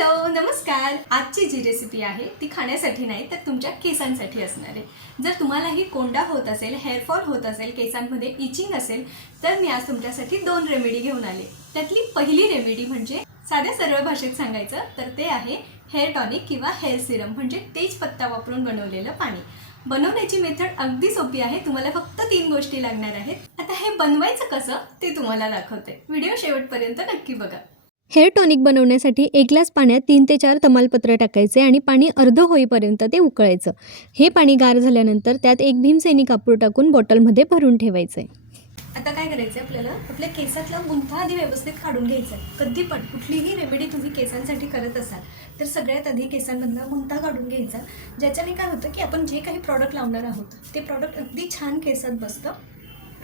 Hello नमस्कार। आजची जी recipe आहे ती खाण्यासाठी नाही तर तुमच्या केसांसाठी असणार आहे। जर तुम्हालाही कोंडा होत असेल, हेअर फॉल होत असेल, केसांमध्ये इचिंग असेल तर मी आज तुमच्यासाठी 2 रेमेडी घेऊन आले। त्यातली पहिली रेमेडी म्हणजे साध्या सरळ भाषेत सांगायचं तर ते आहे हेअर टॉनिक किंवा हेअर सिरम म्हणजे तेजपत्ता वापरून बनवलेलं पाणी। बनवण्याची मेथड अगदी सोपी आहे। तुम्हाला फक्त 3 गोष्टी लागणार आहेत। आता हे बनवायचं कसं ते तुम्हाला दाखवते। व्हिडिओ शेवटपर्यंत नक्की बघा। हेअर टॉनिक बनवण्यासाठी 1 ग्लास पाण्यात 3 ते 4 तमालपत्र टाकायचे आणि पाणी अर्ध होईपर्यंत ते उकळायचं। हे पाणी गार झाल्यानंतर त्यात 1 भीमसेनी कापूर टाकून बॉटलमध्ये भरून ठेवायचे। आता काय करायचं आपल्याला आपल्या केसातला गुंता आधी व्यवस्थित काढून घ्यायचा आहे। कधी पण कुठलीही रेमेडी तुम्ही केसांसाठी करत असाल तर सगळ्यात आधी केसांमधला गुंता काढून घ्यायचा, ज्याच्याने काय होतं की आपण जे काही प्रॉडक्ट लावणार आहोत ते प्रॉडक्ट अगदी छान केसात बसतं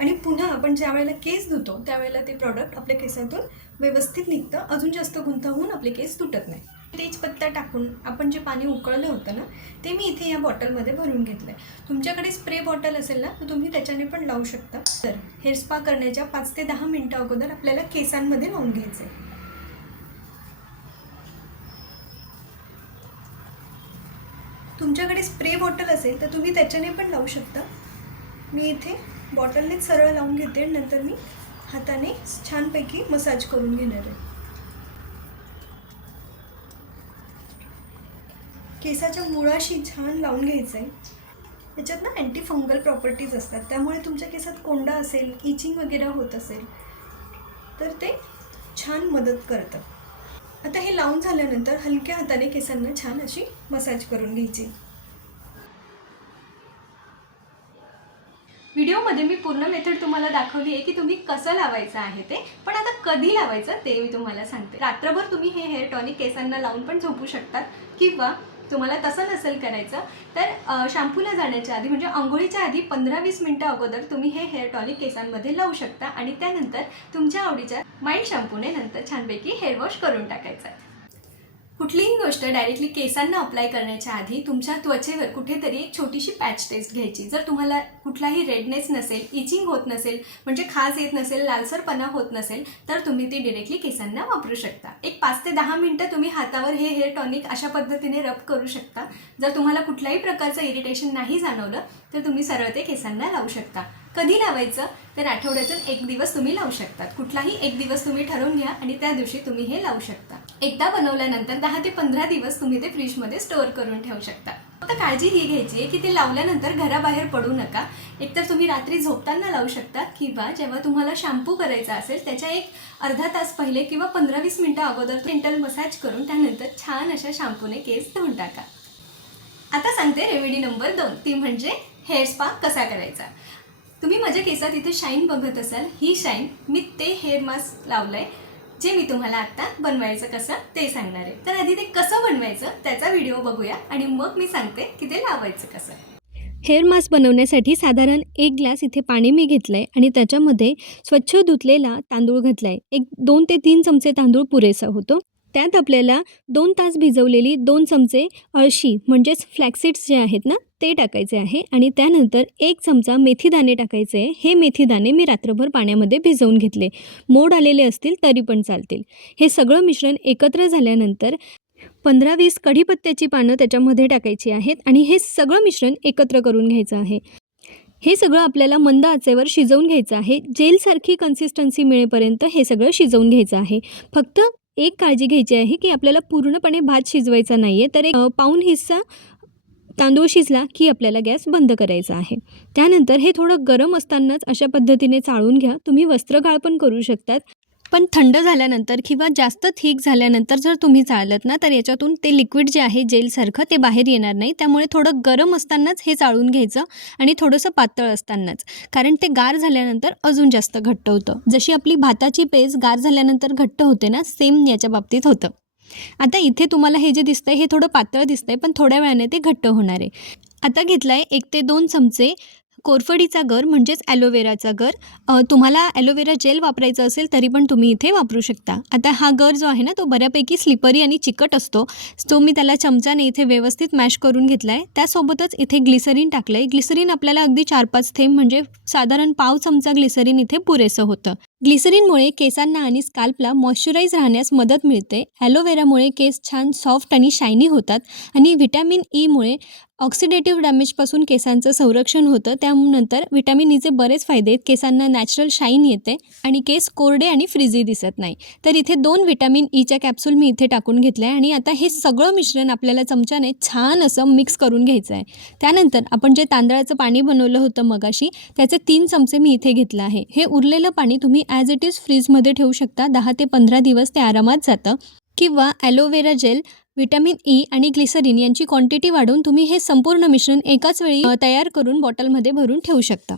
आणि पुन्हा आपण ज्या वेळेला केस धुतो त्यावेळेला ते प्रॉडक्ट आपल्या केसातून व्यवस्थित निघतं, अजून जास्त गुंता होऊन आपले केस तुटत नाही। तेजपत्ता टाकून आपण जे पाणी उकळलं होतं ना ते मी इथे या बॉटलमध्ये भरून घेतलं आहे। तुमच्याकडे स्प्रे बॉटल असेल ना तर तुम्ही त्याच्याने पण लावू शकता। तर हेअर स्पा करण्याच्या 5 ते 10 मिनिटं अगोदर आपल्याला केसांमध्ये लावून घ्यायचं आहे। तुमच्याकडे स्प्रे बॉटल असेल तर तुम्ही त्याच्याने पण लावू शकता। मी इथे बॉटलनेच सरळ लावून घेते आणि नंतर मी हाताने छानपैकी मसाज करून घेणार आहे। केसाच्या मुळाशी छान लावून घ्यायचं आहे। याच्यात ना अँटी फंगल प्रॉपर्टीज असतात, त्यामुळे तुमच्या केसात कोंडा असेल, इचिंग वगैरे होत असेल तर ते छान मदत करतं। आता हे लावून झाल्यानंतर हलक्या हाताने केसांना छान अशी मसाज करून घ्यायची। व्हिडिओमध्ये मी पूर्ण मेथड तुम्हाला दाखवली आहे की तुम्ही कसं लावायचं आहे ते, पण आता कधी लावायचं ते मी तुम्हाला सांगते। रात्रभर तुम्ही हे हेअर टॉनिक केसांना लावून पण झोपू शकतात किंवा तुम्हाला तसं नसेल करायचं तर शॅम्पूला जाण्याच्या आधी म्हणजे अंघोळीच्या आधी 15-20 मिनिटं अगोदर तुम्ही हे हेअर टॉनिक केसांमध्ये लावू शकता आणि त्यानंतर तुमच्या आवडीच्या माइल्ड शॅम्पूने नंतर छानपैकी हेअर वॉश करून टाकायचं आहे। कुठलीही गोष्ट डायरेक्टली केसांना अप्लाय करण्याच्या आधी तुमच्या त्वचेवर कुठेतरी एक छोटीशी पॅच टेस्ट घ्यायची। जर तुम्हाला कुठलाही रेडनेस नसेल, इचिंग होत नसेल, म्हणजे खाज येत नसेल, लालसरपणा होत नसेल तर तुम्ही ते डायरेक्टली केसांना वापरू शकता। एक 5 ते 10 मिनिटं तुम्ही हातावर हे हेअर टॉनिक अशा पद्धतीने रब करू शकता। जर तुम्हाला कुठल्याही प्रकारचं इरिटेशन नाही जाणवलं तर तुम्ही सरळ ते केसांना लावू शकता। कधी लावायचं तर आठवड्यातून 1 दिवस तुम्ही लावू शकता। कुठलाही 1 दिवस तुम्ही ठरवून घ्या आणि त्या दिवशी तुम्ही हे लावू शकता। एकदा बनवल्यानंतर 10 ते 15 दिवस तुम्ही ते फ्रीजमध्ये स्टोअर करून ठेवू शकता। फक्त काळजी ही घ्यायची आहे की ते लावल्यानंतर घराबाहेर पडू नका। एकतर तुम्ही रात्री झोपताना लावू शकता किंवा जेव्हा तुम्हाला शॅम्पू करायचा असेल त्याच्या एक अर्धा तास पहिले किंवा 15-20 मिनिटं अगोदर जेंटल मसाज करून त्यानंतर छान अशा शॅम्पूने केस धुवून टाका। आता सांगते रेमेडी नंबर 2, ती म्हणजे हेअर स्पा कसा करायचा। तुम्ही माझ्या केसात इथे शाईन बघत असाल, ही शाईन मी ते हेअर मास्क लावलंय जे मी तुम्हाला आता बनवायचं कसं ते सांगणार आहे। तर आधी ते कसं बनवायचं त्याचा व्हिडिओ बघूया आणि मग मी सांगते की ते लावायचं कसं। हेअर मास्क बनवण्यासाठी साधारण 1 ग्लास इथे पाणी मी घेतलंय आणि त्याच्यामध्ये स्वच्छ धुतलेला तांदूळ घातलाय। 2 ते 3 चमचे तांदूळ पुरेसा होतो। त्यात आपल्याला 2 तास भिजवलेली 2 चमचे अळशी म्हणजेच फ्लॅक्सीड्स जे आहेत ना ते टाकायचे आहे आणि त्यानंतर 1 चमचा मेथीदाणे टाकायचे आहे। हे मेथीदाणे मी रात्रभर पाण्यामध्ये भिजवून घेतले, मोड आलेले असतील तरी पण चालतील। हे सगळं मिश्रण एकत्र झाल्यानंतर 15-20 कढीपत्त्याची पानं त्याच्यामध्ये टाकायची आहेत आणि हे सगळं मिश्रण एकत्र करून घ्यायचं आहे। हे सगळं आपल्याला मंद आचेवर शिजवून घ्यायचं आहे। जेलसारखी कन्सिस्टन्सी मिळेपर्यंत हे सगळं शिजवून घ्यायचं आहे। फक्त एक काळजी घ्यायची आहे की आपल्याला पूर्णपणे भात शिजवायचा नाही आहे, तर एक पाऊण हिस्सा तांदूळ शिजला की आपल्याला गॅस बंद करायचा आहे। त्यानंतर हे थोडं गरम असतानाच अशा पद्धतीने चाळून घ्या। तुम्ही वस्त्रगाळ पण करू शकतात, पण थंड झाल्यानंतर किंवा जास्त थिक झाल्यानंतर जर तुम्ही चाळलत ना तर याच्यातून ते लिक्विड जे आहे जेलसारखं ते बाहेर येणार नाही। त्यामुळे थोडं गरम असतानाच हे चाळून घ्यायचं आणि थोडंसं पातळ असतानाच, कारण ते गार झाल्यानंतर अजून जास्त घट्ट होतं। जशी आपली भाताची पेज गार झाल्यानंतर घट्ट होते ना, सेम याच्या बाबतीत होतं। आता इथे तुम्हाला हे जे दिसतंय हे थोडं पातळ दिसतंय, पण थोड्या वेळाने ते घट्ट होणार आहे। आता घेतलाय 1 ते 2 चमचे कोरफडीचा गर म्हणजेच ॲलोवेराचा गर। तुम्हाला ॲलोवेरा जेल वापरायचं असेल तरी पण तुम्ही इथे वापरू शकता। आता हा गर जो आहे ना तो बऱ्यापैकी स्लिपरी आणि चिकट असतो, तो मी त्याला चमच्याने इथे व्यवस्थित मॅश करून घेतलाय। त्यासोबतच इथे ग्लिसरीन टाकलंय। ग्लिसरीन आपल्याला अगदी 4-5 थेंब म्हणजे साधारण पाव चमचा ग्लिसरीन इथे पुरेसं होतं। ग्लिसरीनमुळे केसांना आणि स्काल्पला मॉइश्चराईज राहण्यास मदत मिळते. ॲलोवेरामुळे केस छान सॉफ्ट आणि शायनी होतात आणि व्हिटॅमिन ईमुळे ऑक्सिडेटिव्ह डॅमेजपासून केसांचं संरक्षण होतं. त्यानंतर व्हिटॅमिन ईचे बरेच फायदे आहेत. केसांना नॅचरल शाईन येते आणि केस कोरडे आणि फ्रिझी दिसत नाही. तर इथे 2 व्हिटॅमिन ईच्या कॅप्सूल मी इथे टाकून घेतल्या आहे आणि आता हे सगळं मिश्रण आपल्याला चमच्याने छान असं मिक्स करून घ्यायचं आहे. त्यानंतर आपण जे तांदळाचं पाणी बनवलं होतं मगाशी, त्याचे 3 चमचे मी इथे घेतलं आहे. हे उरलेलं पाणी तुम्ही ॲज इट इज फ्रीजमध्ये ठेवू शकता. 10 ते 15 दिवस ते आरामात जातं. किंवा ॲलोवेरा जेल, व्हिटॅमिन ई आणि ग्लिसरीन यांची क्वांटिटी वाढवून तुम्ही हे संपूर्ण मिश्रण एकाच वेळी तयार करून बॉटलमध्ये भरून ठेवू शकता.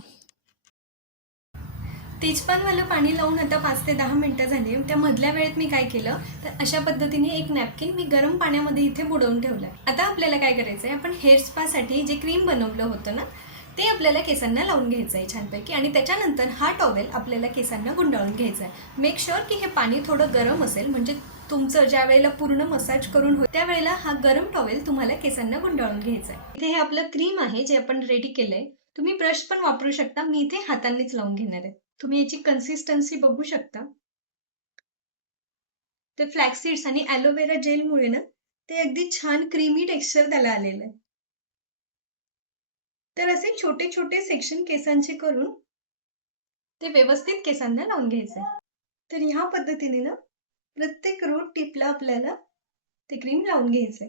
तेजपानवालं पाणी लावून आता 5 ते 10 मिनटं झाली. त्या मधल्या वेळेत मी काय केलं तर अशा पद्धतीने एक नॅपकिन मी गरम पाण्यामध्ये इथे बुडवून ठेवलं. आता आपल्याला काय करायचं आहे, आपण हेअर स्पासाठी जे क्रीम बनवलं होतं ना ते आपल्याला केसांना लावून घ्यायचं आहे छानपैकी आणि त्याच्यानंतर हा टॉवेल आपल्याला केसांना गुंडाळून घ्यायचा आहे. मेक शुअर की हे पाणी थोडं गरम असेल, म्हणजे तुमचं ज्या वेळेला पूर्ण मसाज करून होईल त्यावेळेला हा गरम टॉवेल तुम्हाला केसांना गुंडाळून घ्यायचा आहे. इथे हे आपलं क्रीम आहे जे आपण रेडी केलंय. तुम्ही ब्रश पण वापरू शकता, मी इथे हातांनीच लावून घेणार आहे. तुम्ही याची कन्सिस्टन्सी बघू शकता. ते फ्लॅक्सीड्स आणि ॲलोवेरा जेलमुळे ना ते अगदी छान क्रीमी टेक्स्चर त्याला आलेलं आहे. तर असे छोटे छोटे सेक्शन केसांचे करून ते व्यवस्थित केसांना लावून घ्यायचे. तर ह्या पद्धतीने ना प्रत्येक रूट टिपला आपल्याला ते क्रीम लावून घ्यायचंय.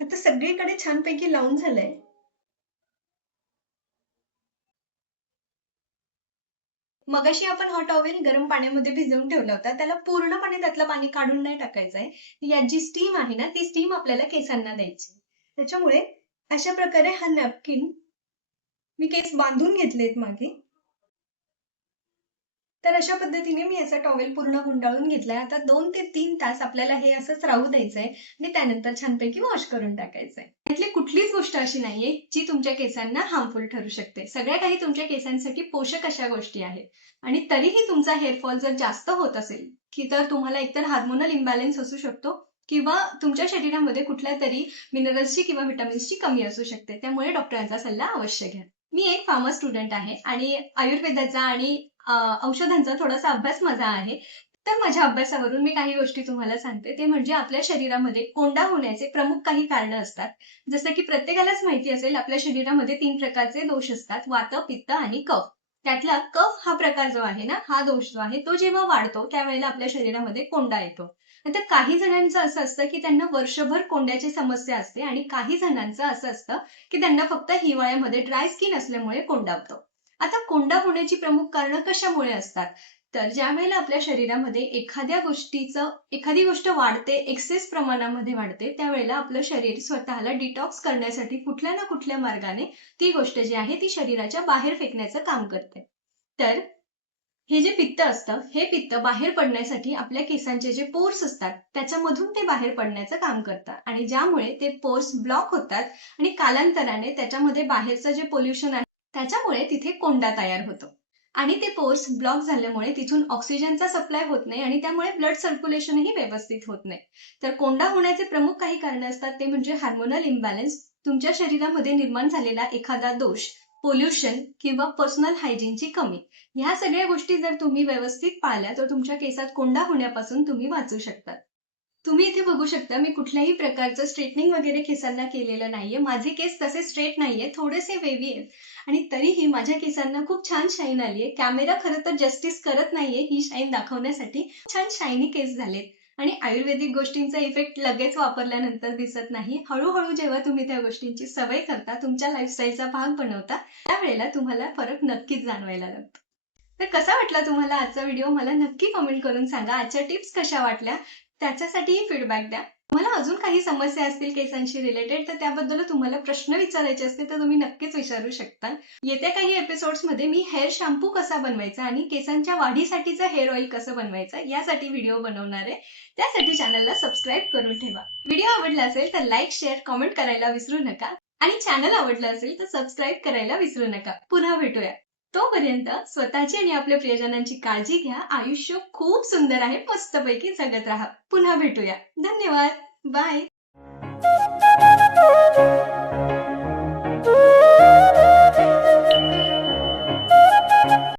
आता सगळीकडे छानपैकी लावून झालंय. मगाशी आपण हा टॉवेल गरम पाण्यामध्ये भिजवून ठेवला होता. त्याला पूर्णपणे त्यातलं पाणी काढून नाही टाकायचंय. याची जी स्टीम आहे ना ती स्टीम आपल्याला केसांना द्यायची. त्याच्यामुळे अशा प्रकारे हा नॅपकिन मी केस बांधून घेतलेत मागे. तर अशा पद्धतीने मी याचा टॉवेल पूर्ण गुंडाळून घेतलाय. आता 2 ते 3 तास आपल्याला हे असंच राहू द्यायचंय आणि त्यानंतर छानपैकी वॉश करून टाकायचंय. यातली कुठलीच गोष्ट अशी नाहीये जी तुमच्या केसांना हार्मफुल ठरू शकते. सगळ्या काही तुमच्या केसांसाठी पोषक अशा गोष्टी आहेत आणि तरीही तुमचा हेअरफॉल जर जास्त होत असेल की तर तुम्हाला एकतर हार्मोनल इम्बॅलन्स असू शकतो किंवा तुमच्या शरीरामध्ये कुठल्या तरी मिनरल्सची किंवा व्हिटॅमिन्सची कमी असू शकते. त्यामुळे डॉक्टरांचा सल्ला अवश्य घ्या. मी एक फार्मा स्टुडंट आहे आणि आयुर्वेदाचा आणि औषधांचा थोडासा अभ्यास माझा आहे. तर माझ्या अभ्यासावरून मी काही गोष्टी तुम्हाला सांगते. ते म्हणजे आपल्या शरीरामध्ये कोंडा होण्याचे प्रमुख काही कारणं असतात. जसं की प्रत्येकालाच माहिती असेल आपल्या शरीरामध्ये 3 प्रकारचे दोष असतात, वात, पित्त आणि कफ. त्यातला कफ हा प्रकार जो आहे ना, हा दोष जो आहे तो जेव्हा वाढतो त्यावेळेला आपल्या शरीरामध्ये कोंडा येतो. आता काही जणांचं असं असतं की त्यांना वर्षभर कोंड्याची समस्या असते आणि काही जणांचं असं असतं की त्यांना फक्त हिवाळ्यामध्ये ड्राय स्किन असल्यामुळे कोंडा होतो. आता कोंडा होण्याची प्रमुख कारणं कशामुळे असतात? तर ज्यावेळेला आपल्या शरीरामध्ये एखादी गोष्ट वाढते, एक्सेस प्रमाणामध्ये वाढते, त्यावेळेला आपलं शरीर स्वतःला डिटॉक्स करण्यासाठी कुठल्या ना कुठल्या मार्गाने ती गोष्ट जी आहे ती शरीराच्या बाहेर फेकण्याचं काम करते. तर हे जे पित्त असतं, हे पित्त बाहेर पडण्यासाठी आपल्या केसांचे जे पोर्स असतात त्याच्यामधून ते बाहेर पडण्याचं काम करतात आणि ज्यामुळे ते पोर्स ब्लॉक होतात आणि कालांतराने त्याच्यामध्ये बाहेरचं जे पोल्युशन आहे त्याच्यामुळे तिथे कोंडा तयार होतो आणि ते पोर्स ब्लॉक झाल्यामुळे तिथून ऑक्सिजनचा सप्लाय होत नाही आणि त्यामुळे ब्लड सर्क्युलेशनही व्यवस्थित होत नाही. तर कोंडा होण्याचे प्रमुख काही कारणं असतात ते म्हणजे हार्मोनल इम्बॅलन्स, तुमच्या शरीरामध्ये निर्माण झालेला एखादा दोष, पोल्युशन किंवा पर्सनल हायजीनची कमी. ह्या सगळ्या गोष्टी जर तुम्ही व्यवस्थित पाळल्या तर तुमच्या केसात कोंडा होण्यापासून तुम्ही वाचू शकता. तुम्ही इथे बघू शकता मी कुठल्याही प्रकारचं स्ट्रेटनिंग वगैरे केसांना केलेलं नाहीये. माझे केस तसे स्ट्रेट नाहीये, थोडेसे वेव्ही आहेत आणि तरीही माझ्या केसांना खूप छान शाईन आलीये. कॅमेरा खरं तर जस्टिस करत नाहीये ही शाईन दाखवण्यासाठी. छान शायनी केस झालेत आणि आयुर्वेदिक गोष्टींचा इफेक्ट लगेच वापरल्यानंतर दिसत नाही. हळूहळू जेव्हा तुम्ही त्या गोष्टींची सवय करता, तुमच्या लाईफस्टाईलचा भाग बनवता, त्यावेळेला तुम्हाला फरक नक्कीच जाणवायला लागतो. तर कसा वाटला तुम्हाला आजचा व्हिडिओ मला नक्की कमेंट करून सांगा. आजच्या टिप्स कशा वाटल्या त्याच्यासाठीही फीडबॅक द्या. मला अजून काही समस्या असतील केसांशी रिलेटेड तर त्याबद्दल तुम्हाला प्रश्न विचारायचे असतील तर तुम्ही नक्कीच विचारू शकता. येत्या काही एपिसोड्समध्ये मी हेअर शॅम्पू कसा बनवायचा आणि केसांच्या वाढीसाठीचं हेअर ऑइल कसं बनवायचं यासाठी व्हिडिओ बनवणार आहे. त्यासाठी चॅनलला सबस्क्राईब करून ठेवा. व्हिडिओ आवडला असेल तर लाईक, शेअर, कमेंट करायला विसरू नका आणि चॅनल आवडलं असेल तर सबस्क्राईब करायला विसरू नका. पुन्हा भेटूया. तोपर्यंत स्वतःची आणि आपल्या प्रियजनांची काळजी घ्या. आयुष्य खूप सुंदर आहे. मस्तपैकी जगत राहा. पुन्हा भेटूया. धन्यवाद. बाय.